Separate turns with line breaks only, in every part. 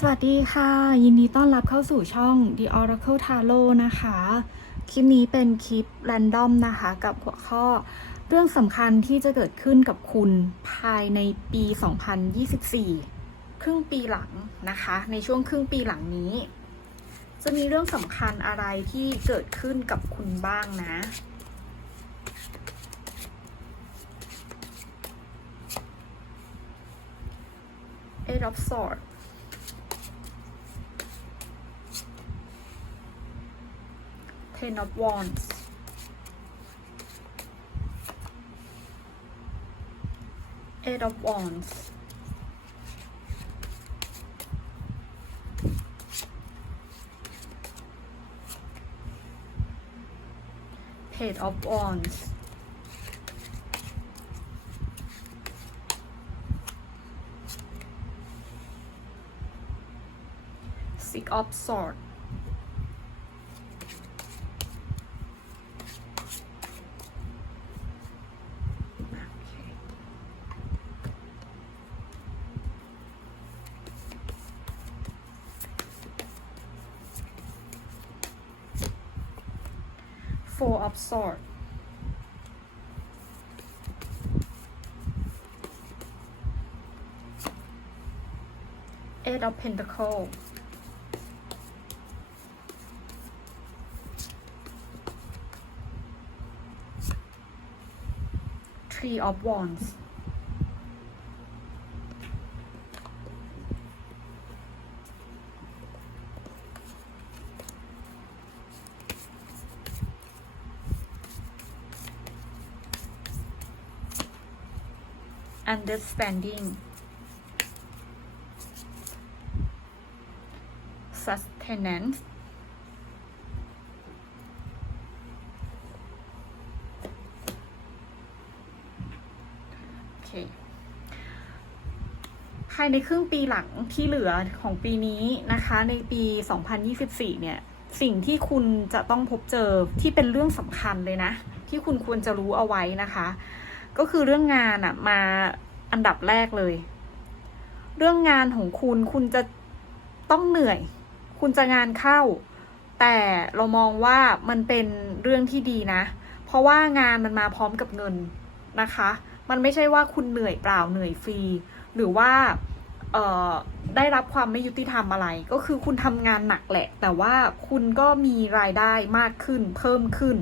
สวัสดีค่ะ ยินดีต้อนรับเข้าสู่ช่อง The Oracle Tarot นะคะ คลิปนี้เป็นคลิป r รนดอมนะคะ กับหัวข้อเรื่องสำคัญที่จะเกิดขึ้นกับคุณภายในปี 2024 ครึ่งปีหลังนะคะ ในช่วงครึ่งปีหลังนี้ จะมีเรื่องสำคัญอะไรที่เกิดขึ้นกับคุณบ้างนะ Eight of Swords Ten of Wands Eight of Wands Page of Wands Six of Swords Four of Swords Eight of Pentacles Three of Wands Understanding Sustenance โอเคภายในครึ่งปีหลังที่เหลือของปีนี้นะคะ ในปี 2024 เนี่ย สิ่งที่คุณจะต้องพบเจอที่เป็นเรื่องสำคัญเลยนะ ที่คุณควรจะรู้เอาไว้นะคะ ก็คือเรื่องงานอะมาอันดับแรกเลย เรื่องงานของคุณคุณจะต้องเหนื่อย คุณจะงานเข้า แต่เรามองว่ามันเป็นเรื่องที่ดีนะ เพราะว่างานมันมาพร้อมกับเงินนะคะ มันไม่ใช่ว่าคุณเหนื่อยเปล่าเหนื่อยฟรี หรือว่าเอ่อได้รับความไม่ยุติธรรมอะไร ก็คือคุณทำงานหนักแหละ แต่ว่าคุณก็มีรายได้มากขึ้น เพิ่มขึ้น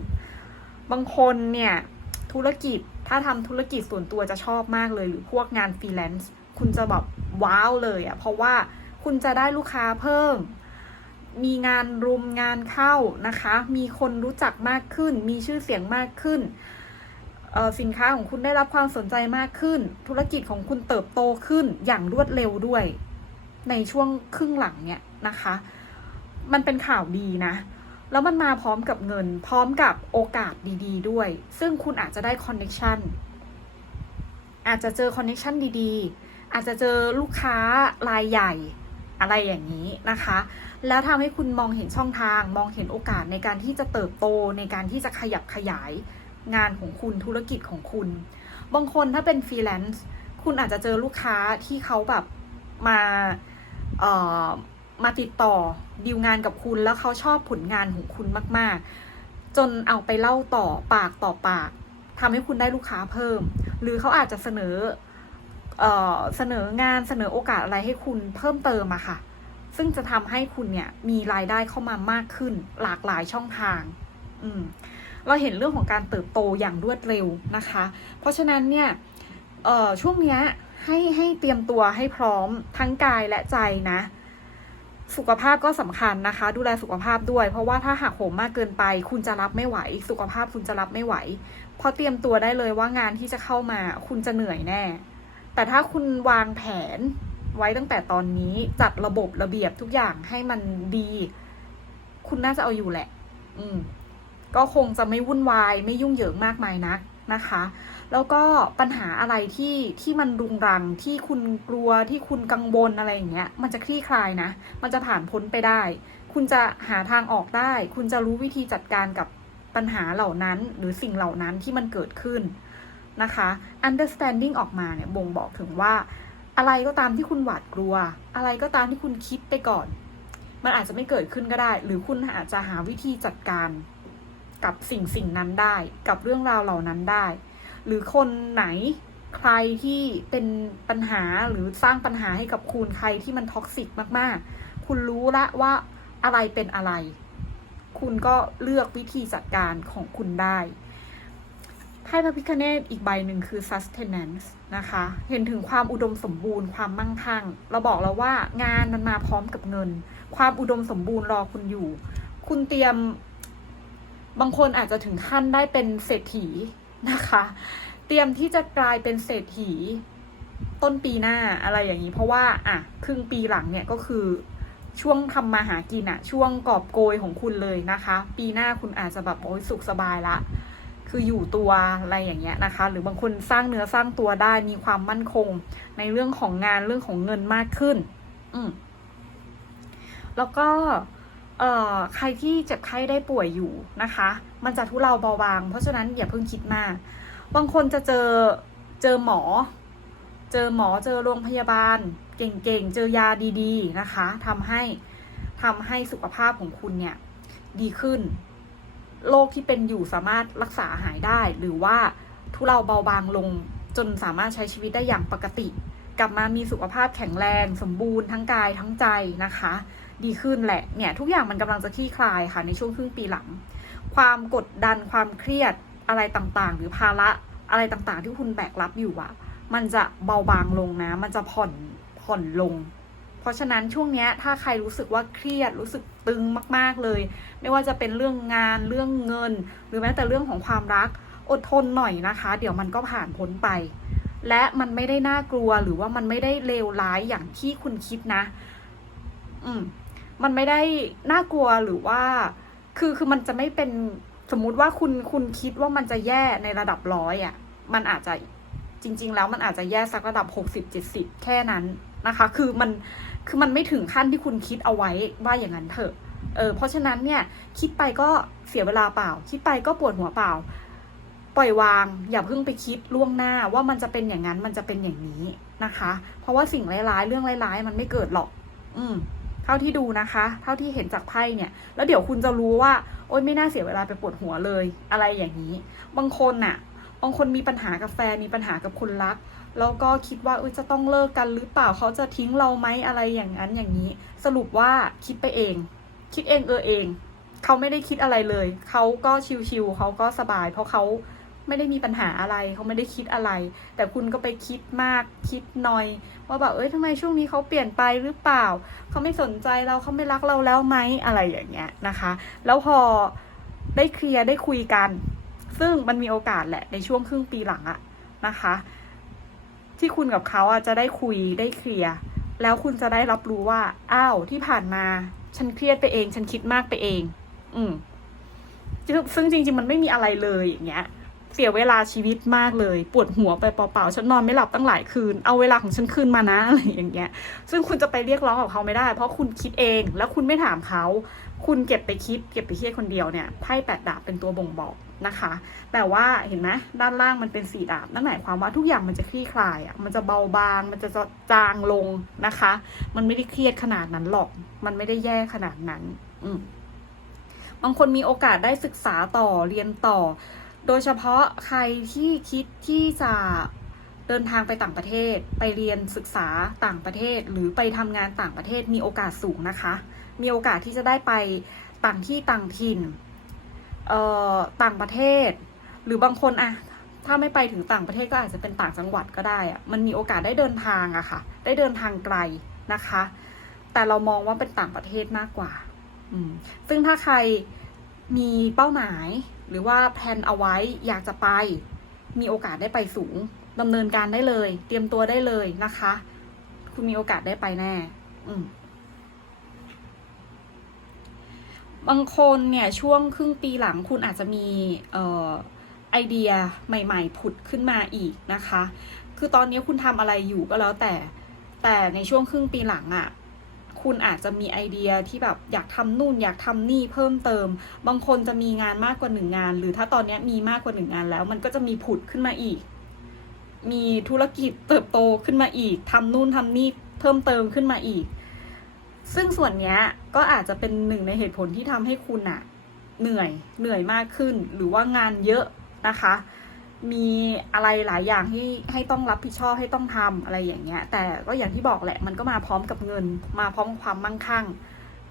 บางคนเนี่ย ธุรกิจ ถ้าทำธุรกิจส่วนตัวจะชอบมากเลย หรือพวกงานฟรีแลนซ์คุณจะแบบว้าวเลยอะ่ะ เพราะว่าคุณจะได้ลูกค้าเพิ่ม มีงานรุมงานเข้านะคะ มีคนรู้จักมากขึ้น มีชื่อเสียงมากขึ้น สินค้าของคุณได้รับความสนใจมากขึ้น ธุรกิจของคุณเติบโตขึ้นอย่างรวดเร็วด้วย ในช่วงครึ่งหลังเนี่ยนะคะ มันเป็นข่าวดีนะ แล้วมันมาพร้อมกับเงิน พร้อมกับโอกาสดีๆ ด้วย ซึ่งคุณอาจจะได้คอนเน็ชันอาจจะเจอคอนเน็ชันดีๆ อาจจะเจอลูกค้ารายใหญ่อะไรอย่างนี้นะคะ แล้วทำให้คุณมองเห็นช่องทาง มองเห็นโอกาสในการที่จะเติบโตในการที่จะขยับขยายงานของคุณธุรกิจของคุณ บางคนถ้าเป็นฟรีแลนซ์คุณอาจจะเจอลูกค้าที่เขาแบบมาเอ่อ มาติดต่อดีลงานกับคุณแล้วเขาชอบผลงานของคุณมาก ๆ จนเอาไปเล่าต่อปากต่อปากทำให้คุณได้ลูกค้าเพิ่ม หรือเขาอาจจะเสนอเอ่อเสนองานเสนอโอกาสอะไรให้คุณเพิ่มเติมอะค่ะ ซึ่งจะทำให้คุณเนี่ยมีรายได้เข้ามามากขึ้นหลากหลายช่องทาง อืมเราเห็นเรื่องของการเติบโตอย่างรวดเร็วนะคะ เพราะฉะนั้นเนี่ยช่วงเนี้ยให้ให้เตรียมตัวให้พร้อมทั้งกายและใจนะ สุขภาพก็สำคัญนะคะ ดูแลสุขภาพด้วย เพราะว่าถ้าหักโหมมากเกินไป คุณจะรับไม่ไหว สุขภาพคุณจะรับไม่ไหวเพราะเตรียมตัวได้เลยว่างานที่จะเข้ามา คุณจะเหนื่อยแน่ แต่ถ้าคุณวางแผนไว้ตั้งแต่ตอนนี้จัดระบบระเบียบทุกอย่างให้มันดี คุณน่าจะเอาอยู่แหละ อืม ก็คงจะไม่วุ่นวาย ไม่ยุ่งเหยิงมากมายนักนะคะ แล้วก็ปัญหาอะไรที่ที่มันรุงรังที่คุณกลัวที่คุณกังวลอะไรอย่างเงี้ยมันจะคลี่คลายนะ มันจะผ่านพ้นไปได้ คุณจะหาทางออกได้ คุณจะรู้วิธีจัดการกับปัญหาเหล่านั้น หรือสิ่งเหล่านั้นที่มันเกิดขึ้นนะคะ understanding ออกมาเนี่ยบ่งบอกถึงว่า อะไรก็ตามที่คุณหวาดกลัว อะไรก็ตามที่คุณคิดไปก่อน มันอาจจะไม่เกิดขึ้นก็ได้ หรือคุณอาจจะหาวิธีจัดการกับสิ่งสิ่งนั้นได้ กับเรื่องราวเหล่านั้นได้ หรือคนไหนใครที่เป็นปัญหาหรือสร้างปัญหาให้กับคุณใครที่มันท็อกซิกมากๆ คุณรู้ละว่าอะไรเป็นอะไร คุณก็เลือกวิธีจัดการของคุณได้ไพ่พระพิคเนตอีกใบหนึ่งคือ sustenance นะคะ เห็นถึงความอุดมสมบูรณ์ความมั่งคั่ง เราบอกแล้วว่างานมันมาพร้อมกับเงิน ความอุดมสมบูรณ์รอคุณอยู่ คุณเตรียม บางคนอาจจะถึงขั้นได้เป็นเศรษฐี นะคะ เตรียมที่จะกลายเป็นเศรษฐีต้นปีหน้าอะไรอย่างนี้ เพราะว่าอะครึ่งปีหลังเนี่ยก็คือช่วงทำมาหากินอะช่วงกอบโกยของคุณเลยนะคะ ปีหน้าคุณอาจจะแบบโอ้ยสุขสบายละ คืออยู่ตัวอะไรอย่างเงี้ยนะคะ หรือบางคนสร้างเนื้อสร้างตัวได้มีความมั่นคง ในเรื่องของงานเรื่องของเงินมากขึ้น อืมแล้วก็ ใครที่เจ็บไข้ได้ป่วยอยู่นะคะ มันจะทุเลาเบาบาง เพราะฉะนั้นอย่าเพิ่งคิดมาก บางคนจะเจอเจอหมอ เจอหมอเจอโรงพยาบาล เก่งๆ เจอยาดีๆนะคะทำให้ทำให้สุขภาพของคุณเนี่ยดีขึ้น โรคที่เป็นอยู่สามารถรักษาหายได้ หรือว่าทุเลาเบาบางลงจนสามารถใช้ชีวิตได้อย่างปกติ กลับมามีสุขภาพแข็งแรง สมบูรณ์ทั้งกายทั้งใจนะคะ ดีขึ้นแหละเนี่ยทุกอย่างมันกำลังจะคลี่คลายค่ะในช่วงครึ่งปีหลัง ความกดดันความเครียดอะไรต่างๆ หรือภาระอะไรต่างๆ ที่คุณแบกรับอยู่อะมันจะเบาบางลงนะ มันจะผ่อนผ่อนลง เพราะฉะนั้นช่วงเนี้ยถ้าใครรู้สึกว่าเครียดรู้สึกตึงมากๆเลย ไม่ว่าจะเป็นเรื่องงานเรื่องเงิน หรือแม้แต่เรื่องของความรักอดทนหน่อยนะคะ เดี๋ยวมันก็ผ่านพ้นไป และมันไม่ได้น่ากลัวหรือว่ามันไม่ได้เลวร้ายอย่างที่คุณคิดนะ อืม มันไม่ได้น่ากลัวหรือว่า คือคือมันจะไม่เป็นสมมุติว่าคุณคุณคิดว่ามันจะแย่ในระดับร้อยอะ มันอาจจะจริง ๆ แล้วมันอาจจะแย่สักระดับหกสิบเจ็ดสิบแค่นั้นนะคะ คือมันคือมันไม่ถึงขั้นที่คุณคิดเอาไว้ว่าอย่างนั้นเถอะ เออ เพราะฉะนั้นเนี่ยคิดไปก็เสียเวลาเปล่า คิดไปก็ปวดหัวเปล่า ปล่อยวาง อย่าเพิ่งไปคิดล่วงหน้าว่ามันจะเป็นอย่างนั้นมันจะเป็นอย่างนี้นะคะ เพราะว่าสิ่งร้ายๆเรื่องร้ายๆมันไม่เกิดหรอก อืม เท่าที่ดูนะคะ เท่าที่เห็นจากไพ่เนี่ย แล้วเดี๋ยวคุณจะรู้ว่า โอ๊ยไม่น่าเสียเวลาไปปวดหัวเลย อะไรอย่างนี้ บางคนน่ะ บางคนมีปัญหากับแฟน มีปัญหากับคนรัก แล้วก็คิดว่าเออจะต้องเลิกกันหรือเปล่า เขาจะทิ้งเราไหมอะไรอย่างนั้นอย่างนี้ สรุปว่าคิดไปเอง คิดเองเออเอง เขาไม่ได้คิดอะไรเลย เขาก็ชิวๆเขาก็สบาย เพราะเขา ไม่ได้มีปัญหาอะไรเขาไม่ได้คิดอะไร แต่คุณก็ไปคิดมากคิดน้อย ว่าแบบเอ้ยทำไมช่วงนี้เขาเปลี่ยนไปหรือเปล่าเขาไม่สนใจเราเขาไม่รักเราแล้วไหมอะไรอย่างเงี้ยนะคะ แล้วพอได้เคลียร์ได้คุยกัน ซึ่งมันมีโอกาสแหละในช่วงครึ่งปีหลังอะนะคะ ที่คุณกับเขาอะจะได้คุยได้เคลียร์แล้วคุณจะได้รับรู้ว่าอ้าวที่ผ่านมา ฉันเครียดไปเอง ฉันคิดมากไปเอง อืมซึ่งจริง ๆ มันไม่มีอะไรเลยอย่างเงี้ย เสียเวลาชีวิตมากเลย ปวดหัวไปเปล่าๆ ฉันนอนไม่หลับตั้งหลายคืน เอาเวลาของฉันคืนมานะอะไรอย่างเงี้ย ซึ่งคุณจะไปเรียกร้องกับเขาไม่ได้ เพราะคุณคิดเอง แล้วคุณไม่ถามเขา คุณเก็บไปคิด เก็บไปเครียดคนเดียวเนี่ย ไพ่แปดดาบเป็นตัวบ่งบอกนะคะ แต่ว่าเห็นไหมด้านล่างมันเป็นสี่ดาบ นั่นหมายความว่าทุกอย่างมันจะคลี่คลายอะ มันจะเบาบาง มันจะจางลงนะคะ มันไม่ได้เครียดขนาดนั้นหรอก มันไม่ได้แย่ขนาดนั้น อืมบางคนมีโอกาสได้ศึกษาต่อเรียนต่อ โดยเฉพาะใครที่คิดที่จะเดินทางไปต่างประเทศ ไปเรียนศึกษาต่างประเทศ หรือไปทำงานต่างประเทศมีโอกาสสูงนะคะ มีโอกาสที่จะได้ไปต่างที่ต่างถิ่นต่างประเทศ หรือบางคนอะถ้าไม่ไปถึงต่างประเทศก็อาจจะเป็นต่างจังหวัดก็ได้อะมันมีโอกาสได้เดินทางอะค่ะ ได้เดินทางไกลนะคะ แต่เรามองว่าเป็นต่างประเทศมากกว่า ซึ่งถ้าใคร มีเป้าหมายหรือว่าแพลนเอาไว้อยากจะไป มีโอกาสได้ไปสูงดำเนินการได้เลย เตรียมตัวได้เลยนะคะ คุณมีโอกาสได้ไปแน่ อืมบางคนเนี่ยช่วงครึ่งปีหลังคุณอาจจะมีออไอเดียใหม่ ๆ ผุดขึ้นมาอีกนะคะ คือตอนนี้คุณทำอะไรอยู่ก็แล้วแต่ แต่ในช่วงครึ่งปีหลังอะ่ะ คุณอาจจะมีไอเดียที่แบบอยากทำนู่นอยากทำนี่เพิ่มเติม บางคนจะมีงานมากกว่าหนึ่งงาน หรือถ้าตอนนี้มีมากกว่าหนึ่งงานแล้ว มันก็จะมีผุดขึ้นมาอีก มีธุรกิจเติบโตขึ้นมาอีกทำนู่นทำนี่เพิ่มเติมขึ้นมาอีก ซึ่งส่วนนี้ก็อาจจะเป็นหนึ่งในเหตุผลที่ทำให้คุณอะเหนื่อยเหนื่อยมากขึ้น หรือว่างานเยอะนะคะ มีอะไรหลายอย่างที่ให้ต้องรับผิดชอบให้ต้องทำอะไรอย่างเงี้ย แต่ก็อย่างที่บอกแหละ มันก็มาพร้อมกับเงิน มาพร้อมความมั่งคั่ง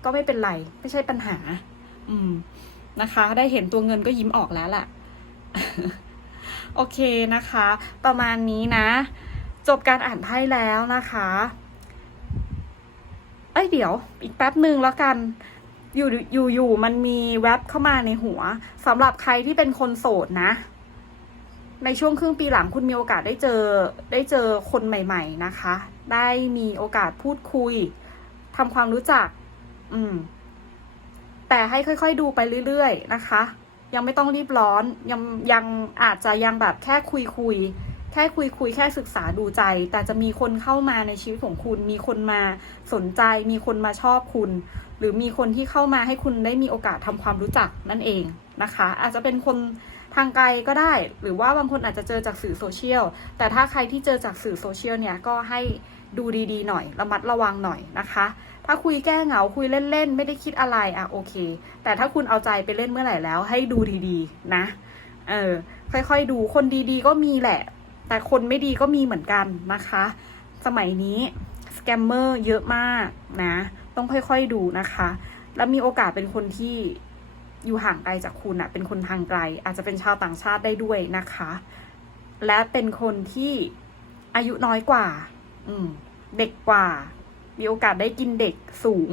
ก็ไม่เป็นไรไม่ใช่ปัญหา อืมนะคะ ได้เห็นตัวเงินก็ยิ้มออกแล้วล่ะโอเคนะคะ ประมาณนี้นะ จบการอ่านไพ่แล้วนะคะเอ้ยเดี๋ยว อีกแป๊บหนึ่งแล้วกันอยู่อยู่อยู่มันมีแว็บเข้ามาในหัวสำหรับใครที่เป็นคนโสดนะ ในช่วงครึ่งปีหลังคุณมีโอกาสได้เจอได้เจอคนใหม่ ๆนะคะ ได้มีโอกาสพูดคุยทำความรู้จัก อืม แต่ให้ค่อยๆดูไปเรื่อยๆนะคะ ยังไม่ต้องรีบร้อน ยังยังอาจจะยังแบบแค่คุยคุยแค่คุยคุยแค่ศึกษาดูใจ แต่จะมีคนเข้ามาในชีวิตของคุณ มีคนมาสนใจ มีคนมาชอบคุณ หรือมีคนที่เข้ามาให้คุณได้มีโอกาสทำความรู้จักนั่นเองนะคะ อาจจะเป็นคน ทางไกลก็ได้ หรือว่าบางคนอาจจะเจอจากสื่อโซเชียล แต่ถ้าใครที่เจอจากสื่อโซเชียลเนี่ยก็ให้ดูดีๆหน่อย ระมัดระวังหน่อยนะคะ ถ้าคุยแก้เหงาคุยเล่นๆ ไม่ได้คิดอะไรอะโอเค แต่ถ้าคุณเอาใจไปเล่นเมื่อไหร่แล้ว ให้ดูดีๆ นะ เออ ค่อยๆดู คนดีๆ ก็มีแหละ แต่คนไม่ดีก็มีเหมือนกันนะคะ สมัยนี้สแกมเมอร์เยอะมากนะ ต้องค่อยๆดูนะคะ แล้วมีโอกาสเป็นคนที่ อยู่ห่างไกลจากคุณอะเป็นคนทางไกล อาจจะเป็นชาวต่างชาติได้ด้วยนะคะ และเป็นคนที่อายุน้อยกว่า อืม เด็กกว่า มีโอกาสได้กินเด็กสูง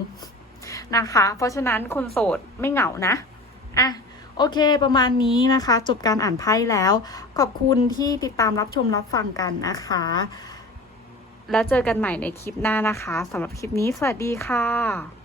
นะคะ เพราะฉะนั้นคนโสดไม่เหงานะ อะ โอเค ประมาณนี้นะคะ จบการอ่านไพ่แล้ว ขอบคุณที่ติดตามรับชมรับฟังกันนะคะ แล้วเจอกันใหม่ในคลิปหน้านะคะสำหรับคลิปนี้ สวัสดีค่ะ